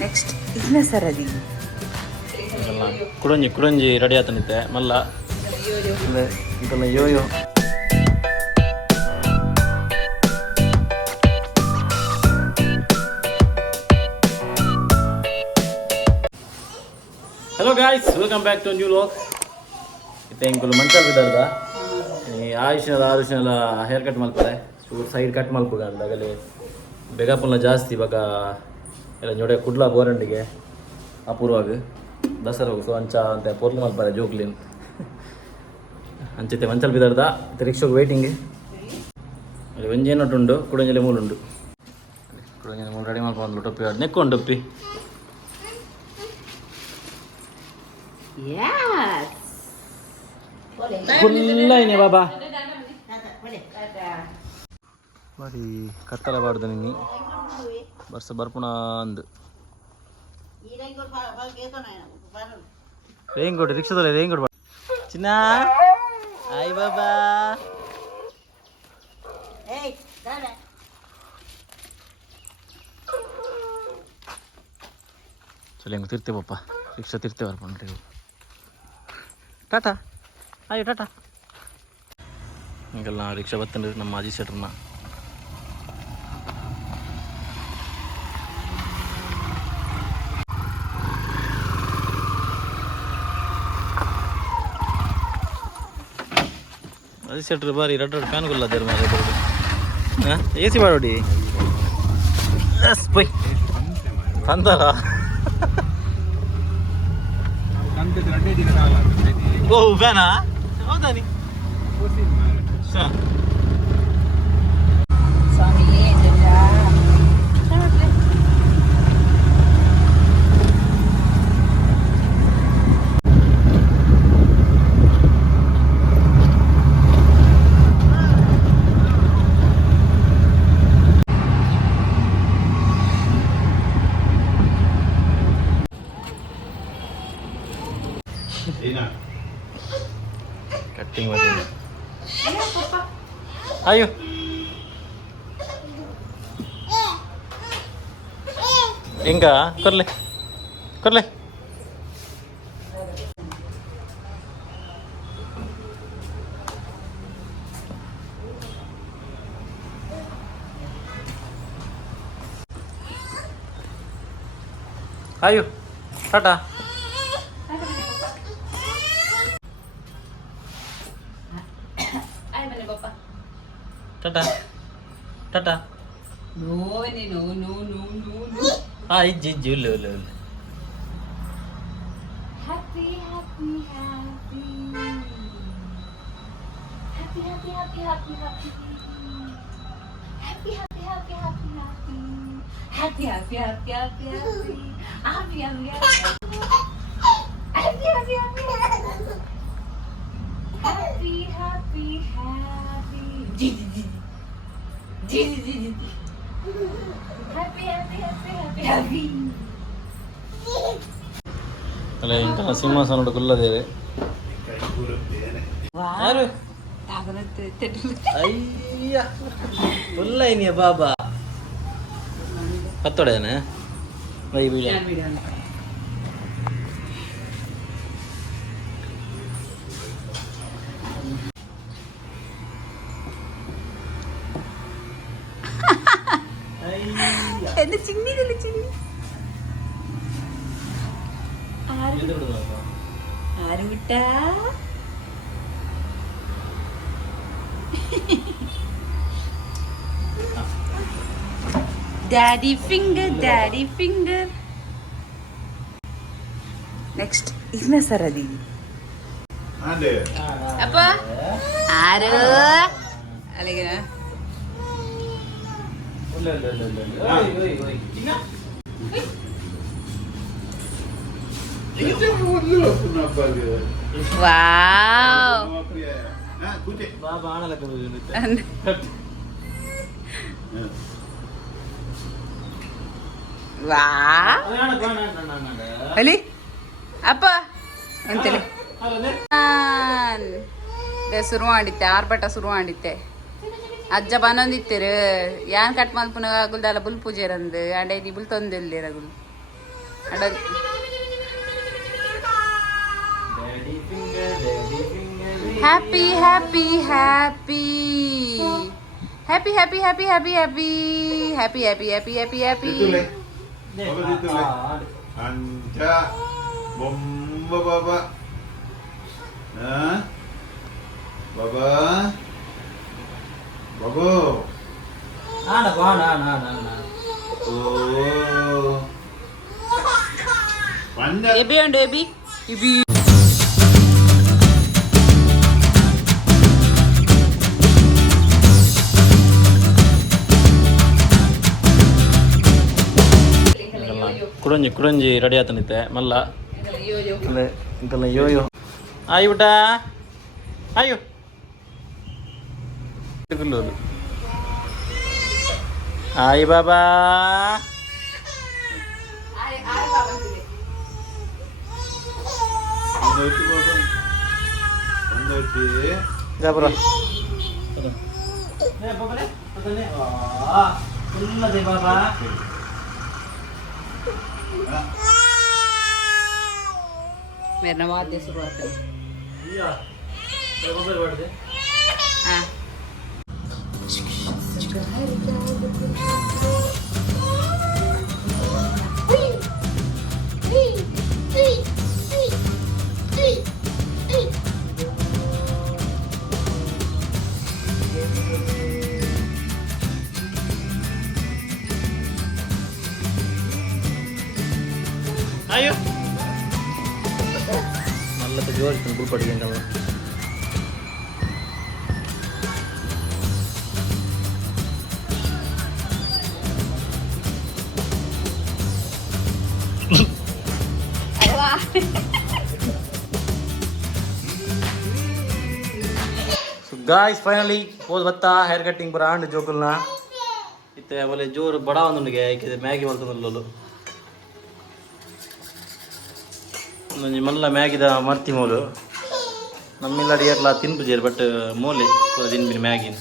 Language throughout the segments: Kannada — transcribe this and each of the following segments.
నెక్స్ట్ ఇట్లా సార్ అది కుడంజి కుడంజి రెడీ అవుతుంది మళ్ళా ఇంకా yo yo hello guys welcome back to new vlog ಇತ್ತೆ ಇಂಕುಲು ಮಂಚಲ್ ಬಿದ್ದಾರ್ದ ಆಯುಷ್ನೆಲ್ಲ ಹೇರ್ ಕಟ್ ಮಲ್ಪರೆ ಚೂರು ಸೈಡ್ ಕಟ್ ಮಲ್ಪುಗ ಅಂದಾಗಲೇ ಬೇಗಪ್ಪನ ಜಾಸ್ತಿ ಇವಾಗ ಎಲ್ಲ ಜೋಡೆ ಕುಡ್ಲ ಬೋರಂಡಿಗೆ ಅಪೂರ್ವಾಗ ದಸರಾ ಸೊ ಅಂಚ ಅಂತ ಪೋರ್ಲು ಮಲ್ಪರೆ ಜೋಕ್ಲಿನ್ ಅಂಚಿತ್ತೆ ಮಂಚಲ್ ಬಿದ್ದಾರ್ದ ರಿಕ್ಷೋಗೆ ವೇಟಿಂಗ್ ಅಲ್ಲಿ ಒಂಜೇನೊಟ್ಟುಂಡು ಕುಡಂಜಲಿ ಮೂಳುಂಡು ಕುಡಂಜಲಿ ಮೂಳು ರೆಡಿ ಮಾಡ್ಕೊಂಡು ಟೊಪ್ಪಿ ಆಡ್ ನೆಕ್ಕೊಂಡು ಟೊಪ್ಪಿ ಫುಲ್ಲೈನೆ ಬಾಬಾ మరి కట్టల పడుతుంది నీ బర్స బర్పున అందు ఏం కొడు రిక్షా తోలేదు ఏం కొడు చిన్న హాయ్ బాబా చలో ఇంక తిర్తే పప్ప రిక్షా తిర్తే వరకు ಟಾಟಾ ಆಯೋ ಟಾಟಾ ಹಿಂಗೆಲ್ಲ ರಿಕ್ಷಾ ಬರ್ತೇನೆ ನಮ್ಮ ಮಾಜಿ ಸೆಟ್ರನ್ನ ಮಾಜಿ ಸೆಟ್ರ್ ಬಾರಿ ರೆಡ್ ರೆಡ್ ಫ್ಯಾನ್ ಕೊಲ್ಲದೇರು ಮಾರೆ ಹಾಂ ಎ ಸಿ ಮಾಡೋಡಿ ಎಸ್ ಪೈ ತಂದಲ್ಲ ಓ ಫ್ಯಾನಾ ಹೌದಾ ನೀ कटिंग वाली आयो इंगा कर ले आयो टाटा टाटा टाटा No. हाय जीजू लो Happy. ಅಲ್ಲ ಇಂಥ ಸಿಂಹಾಸನ ಕುಲ್ಲದೇವೆ ಯಾರು ಅಯ್ಯ ಕುಲ್ಲೈನಿಯ ಬಾಬಾ ಹತ್ತೊಡೆನೆ ವೈ ಬೀಳ എന്റെ ചിന്നി ആര് വിട്ടാ ഡാഡി ഫിംഗർ നെക്സ്റ്റ് ഇന്ന സരതി അപ്പൊ ആരോ അല്ലെങ്കിൽ ಅಪ್ಪ ಅಂತೇಳಿ ಶುರು ಮಾಡಿತ್ತೆ ಆರ್ಭಟ ಶುರು ಮಾಡಿತ್ತೆ ಅಜ್ಜ ಬನ್ನೊಂದಿತ್ತೇರು ಯಾನ್ ಕಟ್ ಮಲ್ಪುನ ಆಗುಲ್ದಲ್ಲ ಬುಲ್ ಪೂಜೆರಂದು ಅಂಡೆ ದಿ ಬುಲ್ ತೊಂದಿಲ್ದಿರಗುಲ್ ಅಡ happy happy happy happy happy happy happy happy happy happy happy happy Anja bomba baba. Nah. Baba. Baba. Ana. Oh. Panda. ಎಬಿ ಉಂಡು ಎಬಿ ಇಬಿ ಕುರಂಜಿ ರೆಡಿ ಆತನಿತ್ತೆ ಮಲ್ಲ ಇಂಕಲ್ಲ ಯೋಯೋ ಆಯ್ ಬಿಟ್ಟ ಅಯ್ಯೋ ಆಯ್ ಬಾಬಾ ಗಬ್ರ ಬಾಬಾ मेरा नाम आते शुरुआत है हाँ ayo നല്ല ജോലി നമുക്ക് പഠിക്കേണ്ടത് गाइस फाइनली पोज बत्ता हेयर कटिंग ब्रांड जोकुलना इते बोले जोर बड़ा ಒಂದುಂಡಿಗೆ ಯಾಕೆ ಮ್ಯಾಗಿ ಬರ್ತದಲ್ಲೋ ಒಂದೊಂದು ಮಲ್ಲ ಮ್ಯಾಗಿದ ಮರ್ತಿ ಮೋಲು ನಮ್ಮಿಲ್ಲ ಅಡಿಯರ್ಲ ತಿನ್ಪುಜೇರು ಬಟ್ ಮೋಲೆ ಪೂರ ತಿನ್ಬಿನಿ ಮ್ಯಾಗಿನ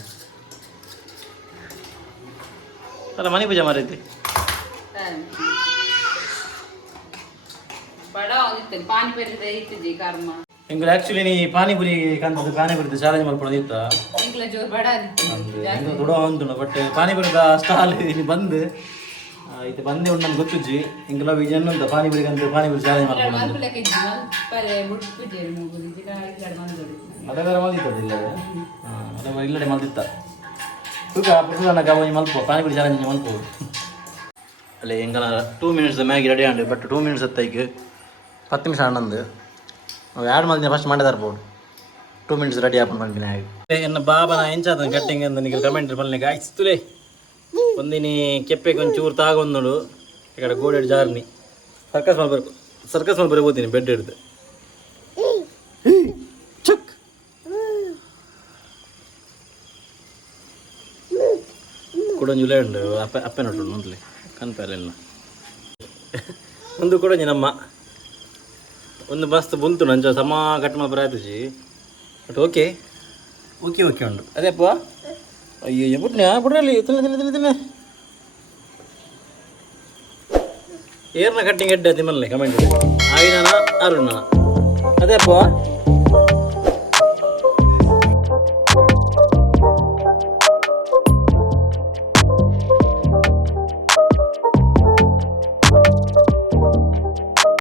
ಅಲ್ಲ ಮನೆ ಪೂಜೆ ಮಾರೈತಿ ಬಡ ಒಂದಿತ್ತು ಪಾನಿಪುರಿ ಇತ್ತಿದ್ದಿ ಕರ್ಮ ಎಂಗ್ಳು ಆಕ್ಚುಲಿ ನೀ ಪಾನಿಪುರಿ ಕಾಣ್ತದೆ ಪಾನಿಪುರಿದ ಚಾಲೆಂಜ್ ಮಾಡ್ಕೊಳ್ಳೋದಿತ್ತ ಇಂಗ್ಲ ಜೋರ್ ಬಡ ಹೆಂಗ ದೊಡ್ಡ ಅಂತು ಬಟ್ ಪಾನಿಪುರಿದ ಸ್ಟಾಲ್ ಇಲ್ಲಿ ಬಂದು ಇದು ಬಂದೇ ಉಂಟು ನಮ್ಗೆ ಗೊತ್ತಿಜ್ಜಿ ಹಿಂಗೆಲ್ಲ ವಿಜನ್ ಅಂತ ಪಾನಿಪುರಿ ಅಂತ ಪಾನಿಪುರಿ ಚಾಲೆಂಜ್ ಮಾಡ್ಕೊಂಡು ಅದೆಲ್ಲ ಮಲ್ದಿತ್ತದ ಇಲ್ಲ ಅದೆಲ್ಲ ಇಲ್ಲಡೆ ಮಲ್ದಿತ್ತ ತೂಕ ಪುರುಷನ ಕವನಿ ಮಲ್ಪೋ ಪಾನಿಪುರಿ ಚಾಲೆಂಜ್ ಮಲ್ಪೋದು ಅಲ್ಲೇ ಹೆಂಗನ 2 ಮಿನಿಟ್ಸ್ ಮ್ಯಾಗಿ ರೆಡಿ ಆಂಡು ಬಟ್ 2 ಮಿನಿಟ್ಸ್ ಹತ್ತೈക്ക് 10 ನಿಮಿಷ ಆನಂದು ನಾವು ಯಾರು ಮಾಡಿದ್ವಿ ಫಸ್ಟ್ ಮಾಡಿದಾರ್ಬೋದು 2 ಮಿನಿಟ್ಸ್ ರೆಡಿ ಆಪನ್ ಮಾಡ್ತೀನಿ ಆಗಿ ಎನ್ನ ಬಾಬನ ಎಂಚಾದ ಕಟ್ಟಿಂಗ್ ಅಂತ ನಿಮಗೆ ಕಮೆಂಟ್ ಬಲ್ಲೆ ಗಾಯ್ಸ್ತುಲೇ ಒಂದಿನಿ ಕೆಪ್ಪೆಗೆ ಒಂಚೂರು ತಾಗೊಂದೋಡು ಈ ಕಡೆ ಗೋಡೆ ಜಾರ್ನಿ ಸರ್ಕಸ್ ಮಾಡಿ ಬರಬೋತೀನಿ ಬೆಡ್ ಹಿಡ್ದು ಚಕ್ ಕೊಡೊಂಜಿ ಉಲೆ ಉಂಡು ಅಪ್ಪೆ ನೋಡು ಮೊದಲೇ ಕನ್ಪೆಲ್ಲ ಒಂದು ಕೊಡೊಂಜಿ ನಮ್ಮ ಒಂದು ಮಸ್ತ್ ಬಂತು ನಂಜ ಸಮ ಕಟ್ ಮಾಡಿ ಬರಾಯ್ತು ಬಟ್ ಓಕೆ ಉಂಡು ಅದೇ ಅಪ್ಪ ಅಯ್ಯೋ ಬಿಟ್ನ್ಯಾ ಬಿಡ್ರಲ್ಲಿ ತಿನ್ನ ಏರ್ನ ಕಟ್ಟಿಂಗ್ ಎಡ್ಡೆ ತಿಮ್ಮಲ್ಲೇ ಕಮೆಂಟ್ ಆಗಿನ ಅರುಣ ಅದೇ ಅಪ್ಪ